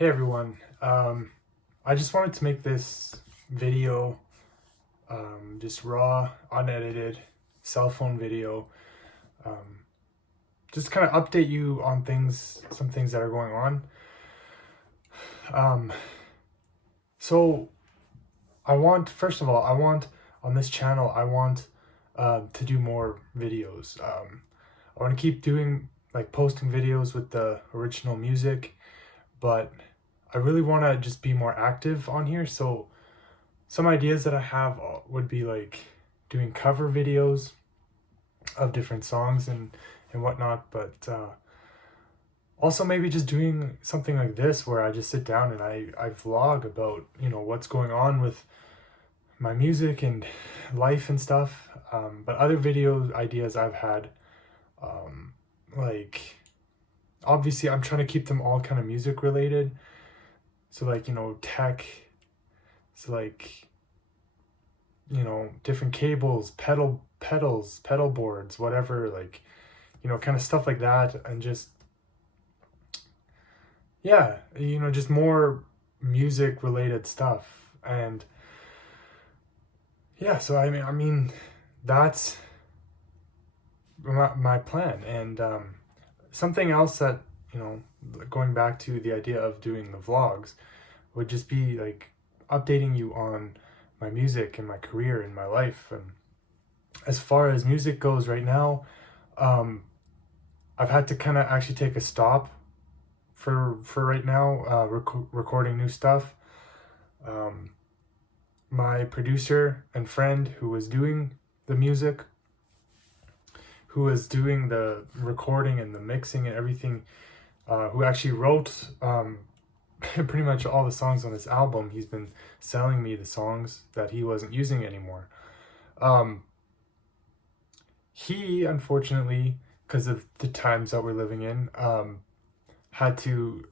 Hey everyone, I just wanted to make this video, just raw, unedited, cell phone video, um, just kind of update you on some things that are going on. Um, so first of all, on this channel, I want to do more videos. I want to keep posting videos with the original music, but I really want to just be more active on here. So some ideas that I have would be like doing cover videos of different songs and whatnot, but also maybe just doing something like this where I just sit down and I vlog about, what's going on with my music and life and stuff. But other video ideas I've had, like obviously I'm trying to keep them all kind of music related. So like, tech, so like, different cables, pedal boards, whatever, like, kind of stuff like that. And just, yeah, just more music related stuff. And yeah, so I mean, that's my plan. And something else that, going back to the idea of doing the vlogs would just be like updating you on my music and my career and my life. And as far as music goes right now, I've had to kind of actually take a stop for right now, recording new stuff. My producer and friend who was doing the music, who was doing the recording and the mixing and everything, who actually wrote pretty much all the songs on this album. He's been selling me the songs that he wasn't using anymore. He, unfortunately, because of the times that we're living in, had to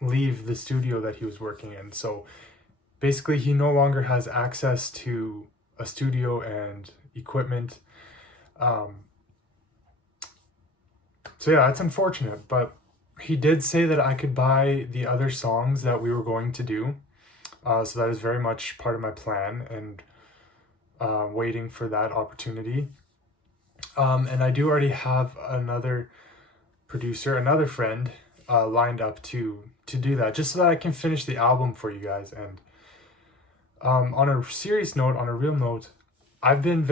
leave the studio that he was working in. So basically, he no longer has access to a studio and equipment. So yeah, that's unfortunate, but he did say that I could buy the other songs that we were going to do. So that is very much part of my plan, and waiting for that opportunity. And I do already have another producer, another friend, lined up to do that, just so that I can finish the album for you guys. And on a serious note, on a real note, I've been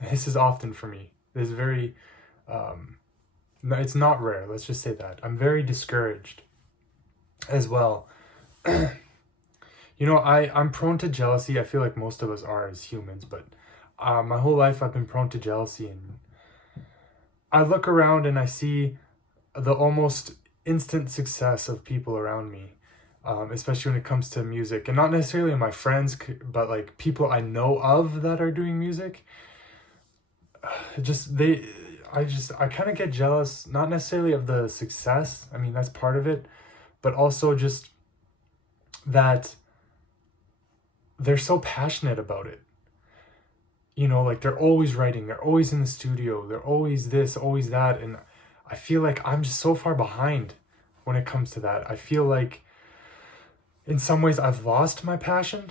this is often for me, this is very, it's not rare, let's just say that. I'm very discouraged as well. I'm prone to jealousy. I feel like most of us are as humans, but my whole life I've been prone to jealousy, and I look around and I see the almost instant success of people around me, especially when it comes to music, and not necessarily my friends, but like people I know of that are doing music. I kind of get jealous, not necessarily of the success. I mean, that's part of it, but also just that they're so passionate about it. Like they're always writing, they're always in the studio, they're always this, always that. And I feel like I'm just so far behind when it comes to that. I feel like in some ways I've lost my passion.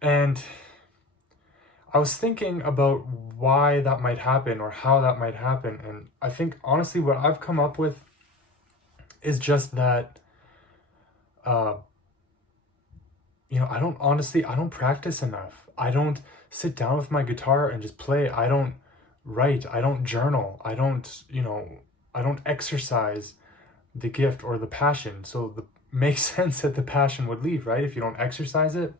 And I was thinking about why that might happen or how that might happen. And I think honestly, what I've come up with is just that, I don't practice enough. I don't sit down with my guitar and just play. I don't write. I don't journal. I don't exercise the gift or the passion. So makes sense that the passion would leave, right? If you don't exercise it.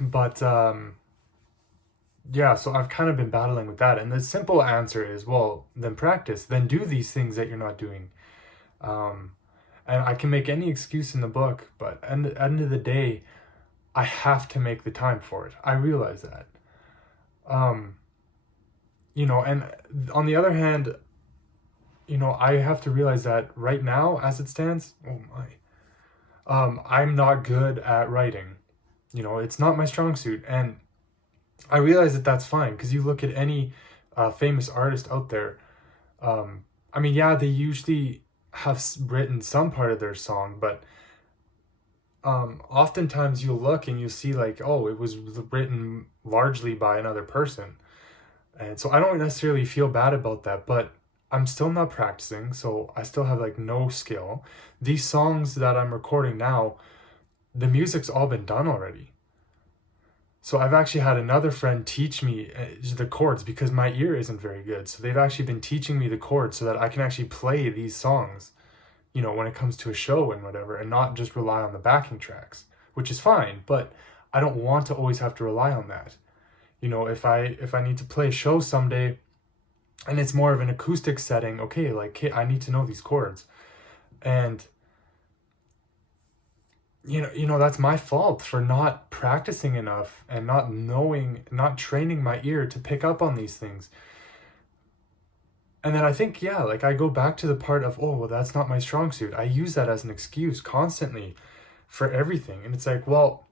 But yeah, so I've kind of been battling with that. And the simple answer is, well, then practice. Then do these things that you're not doing. And I can make any excuse in the book, but at the end of the day, I have to make the time for it. I realize that. And on the other hand, I have to realize that right now, as it stands, oh my, I'm not good at writing. It's not my strong suit. And I realize that that's fine, because you look at any famous artist out there, I mean, yeah, they usually have written some part of their song, but oftentimes you'll look and you'll see like, oh, it was written largely by another person. And so I don't necessarily feel bad about that, but I'm still not practicing, so I still have like no skill. These songs that I'm recording now, the music's all been done already. So I've actually had another friend teach me the chords because my ear isn't very good. So they've actually been teaching me the chords so that I can actually play these songs, you know, when it comes to a show and whatever, and not just rely on the backing tracks, which is fine, but I don't want to always have to rely on that. You know, if I need to play a show someday and it's more of an acoustic setting, okay, like, hey, I need to know these chords. And you know that's my fault for not practicing enough and not training my ear to pick up on these things. And then I think, yeah, like I go back to the part of, oh, well, that's not my strong suit. I use that as an excuse constantly for everything. And it's like, well,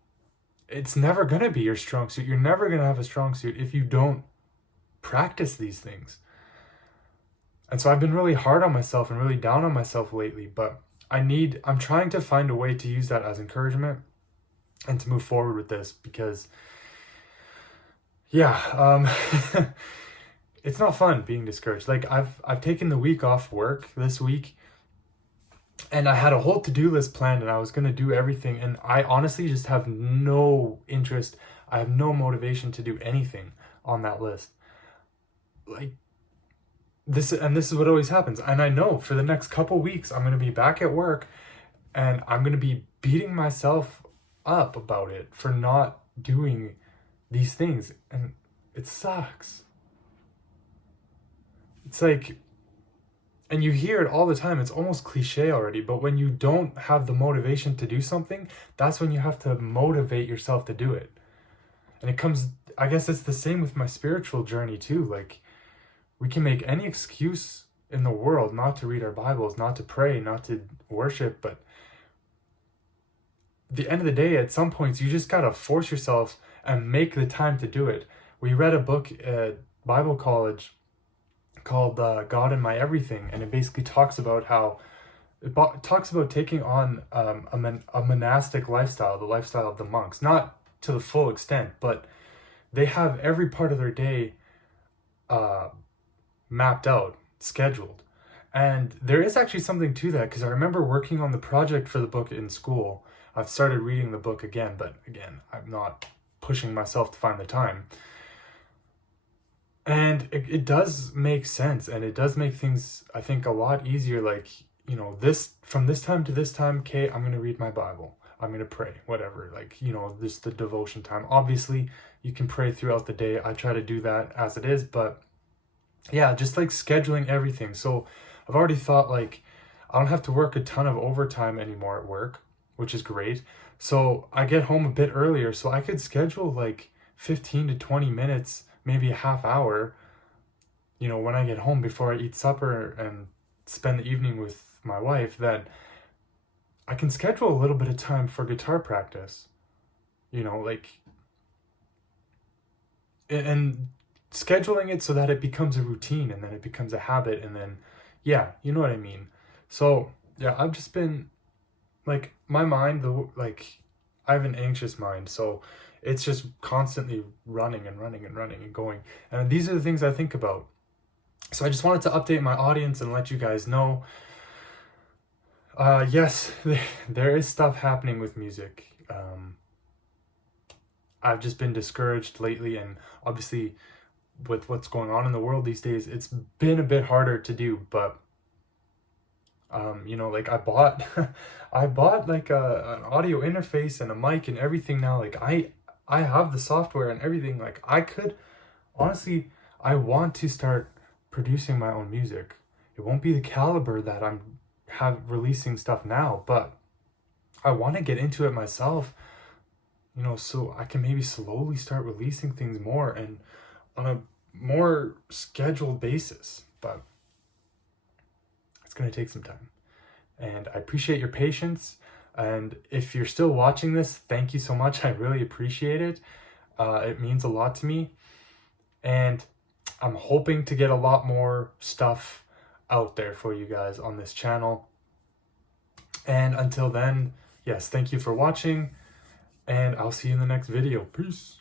it's never going to be your strong suit. You're never going to have a strong suit if you don't practice these things. And so I've been really hard on myself and really down on myself lately, but I'm trying to find a way to use that as encouragement and to move forward with this because, yeah, it's not fun being discouraged. Like I've taken the week off work this week and I had a whole to-do list planned and I was going to do everything. And I honestly just have no interest. I have no motivation to do anything on that list. Like, this is what always happens, and I know for the next couple weeks I'm going to be back at work and I'm going to be beating myself up about it for not doing these things, and it sucks. It's like, and you hear it all the time, it's almost cliche already, but when you don't have the motivation to do something, that's when you have to motivate yourself to do it. And it comes, I guess it's the same with my spiritual journey too. Like, we can make any excuse in the world not to read our Bibles, not to pray, not to worship, but at the end of the day, at some points, you just gotta force yourself and make the time to do it. We read a book at Bible college called God and My Everything, and it basically talks about how talks about taking on a monastic lifestyle, the lifestyle of the monks, not to the full extent, but they have every part of their day mapped out, scheduled. And there is actually something to that because I remember working on the project for the book in school. I've started reading the book again, but again, I'm not pushing myself to find the time. And it does make sense, and it does make things, I think, a lot easier. Like, you know, from this time to this time, okay, I'm going to read my Bible. I'm going to pray, whatever. Like, you know, this the devotion time. Obviously, you can pray throughout the day. I try to do that as it is, but yeah, just like scheduling everything. So I've already thought like I don't have to work a ton of overtime anymore at work, which is great. So I get home a bit earlier, so I could schedule like 15 to 20 minutes, maybe a half hour, you know, when I get home before I eat supper and spend the evening with my wife. Then I can schedule a little bit of time for guitar practice, you know, like, and scheduling it so that it becomes a routine and then it becomes a habit, and then, yeah, you know what I mean. So yeah, I've just been like, my mind, like, I have an anxious mind, so it's just constantly running and running and running and going, and these are the things I think about. So I just wanted to update my audience and let you guys know, yes, there is stuff happening with music. I've just been discouraged lately, and obviously with what's going on in the world these days, it's been a bit harder to do. But you know, like I bought I bought like an audio interface and a mic and everything now. Like I have the software and everything. Like I could honestly, I want to start producing my own music. It won't be the caliber that I'm releasing stuff now, but I want to get into it myself, you know, so I can maybe slowly start releasing things more and on a more scheduled basis. But it's going to take some time. And I appreciate your patience. And if you're still watching this, thank you so much. I really appreciate it. It means a lot to me. And I'm hoping to get a lot more stuff out there for you guys on this channel. And until then, yes, thank you for watching, and I'll see you in the next video. Peace.